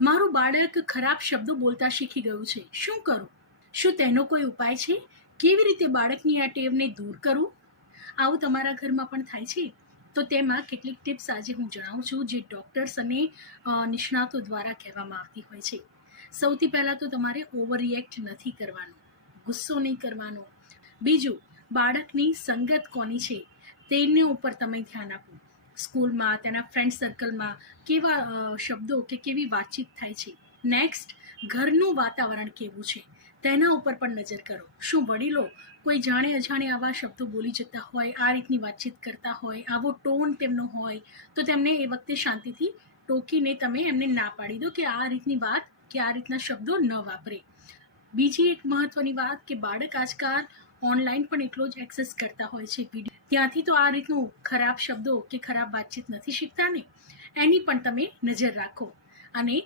મારું બાળક ખરાબ શબ્દો બોલતા શીખી ગયું છે, શું કરું? શું તેનો કોઈ ઉપાય છે? કેવી રીતે બાળકની આ ટેવને દૂર કરું? આવું તમારા ઘરમાં પણ થાય છે? તો તેમાં કેટલીક ટિપ્સ આજે હું જણાવું છું, જે ડૉક્ટર્સ અને નિષ્ણાતો દ્વારા કહેવામાં આવતી હોય છે. સૌથી પહેલાં તો તમારે ઓવર રિએક્ટ નથી કરવાનું, ગુસ્સો નહીં કરવાનો. બીજું, બાળકની સંગત કોની છે તેની ઉપર તમે ધ્યાન આપો. સ્કૂલમાં, તેના ફ્રેન્ડ સર્કલમાં કેવા શબ્દો કે કેવી વાતચીત થાય છે. નેક્સ્ટ, ઘરનું વાતાવરણ કેવું છે તેના ઉપર પણ નજર કરો. શું વડીલો કોઈ જાણે અજાણે આવા શબ્દો બોલી જતા હોય, આ રીતની વાતચીત કરતા હોય, આવો ટોન તેમનો હોય, તો તેમને એ વખતે શાંતિથી ટોકીને તમે એમને ના પાડી દો કે આ રીતની વાત કે આ રીતના શબ્દો ન વાપરે. બીજી એક મહત્વની વાત કે બાળક આજકાલ ઓનલાઈન પણ એટલો જ એક્સેસ કરતા હોય છે વિડીયો, ત્યાંથી તો આ રીતનું ખરાબ શબ્દો કે ખરાબ વાતચીત નથી શીખતા ને, એની પણ તમે નજર રાખો. અને